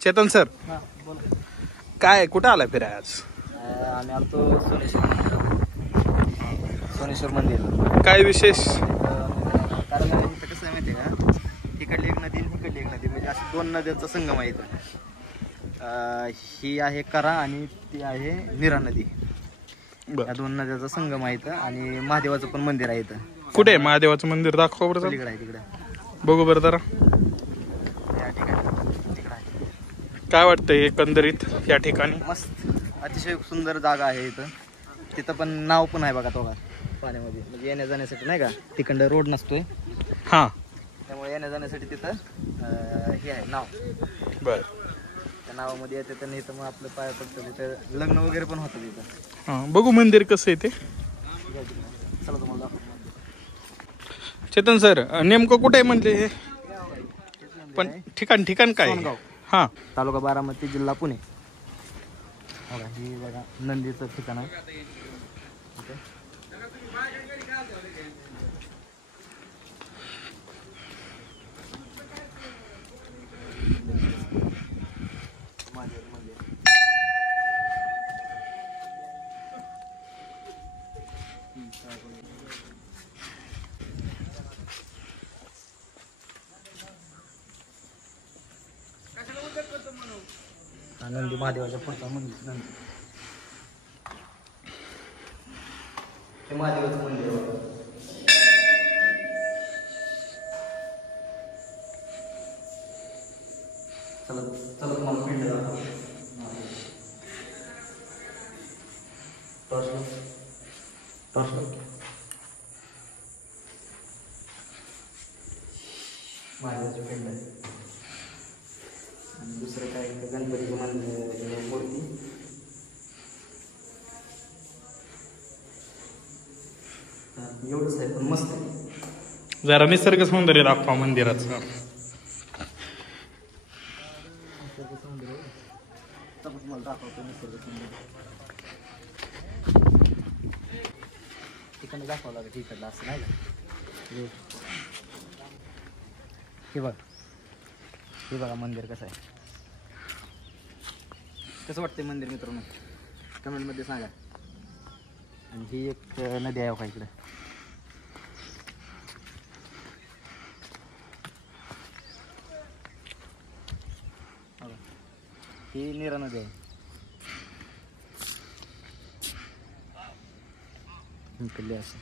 Chetan sir, हां बोला. काय कुठं आलाय फिराय आज? आम्ही आलतो सोनेश्वर मंदिर. काय विशेष? कारण इथं कसं आहे माहिती आहे का, इकडली एक नदी आणि इकडली एक नदी, म्हणजे अशी दोन नद्यांचा संगम आहे इथं. ही आहे करा आणि ती आहे नीरा नदी. या दोन नद्याचा संगम आहे इथं. आणि महादेवाचं पण मंदिर आहे इथं. कुठे आहे महादेवाचं मंदिर? दाखवा बरं. तिकडे आहे, तिकडे बघू बरं जरा. या ठिकाणी तिकडे आहे. काय वाटतंय एकंदरीत या ठिकाणी? मस्त, अतिशय सुंदर जागा आहे इथं. तिथं पण नाव पण आहे बघा तो पाण्यामध्ये, म्हणजे येण्या जाण्यासाठी नाही का, तिकडं रोड नसतोय, हां त्यामुळे येण्या जाण्यासाठी तिथं हे आहे नाव. बर. त्या नावामध्ये येते तर नाही तर मग आपलं पाय पडतं. तिथं लग्न वगैरे पण होतं तिथं. हां बघू मंदिर कसं आहे ते. चला तुम्हाला दाखवतो. चेतन सर, नेमकं कुठे आहे म्हणजे हे? पण ठिकाण काय? सोनगाव. हां, तालुका बारामती, जिल्हा पुणे. बघा ही बघा नंदीचं ठिकाण आहे. ओके. नंदी महादेवाच्या पुढचा मंदिर. नंदी हे महादेवाचं मंदिर आहे बघा. चला चला तुम्हाला पिंड दाखवतो. महादेवाचं पिंड आहे. आणि दुसरं काय गणपतीचं मंदिर, मूर्ती. एवढंच आहे पण मस्त आहे. जरा निसर्ग सौंदर्य दाखवा मंदिराचं. तुम्हाला दाखवतो निसर्ग सौंदर्य. तिकडनं दाखवावं लागेल, तिकडलं असं नाही का. हे बघा मंदिर कसं आहे. कसं वाटतंय मंदिर मित्रांनो, कमेंटमध्ये सांगा. आणि ही एक नदी आहे का इकडे. ही नीरा नदी आहे. इकडली असं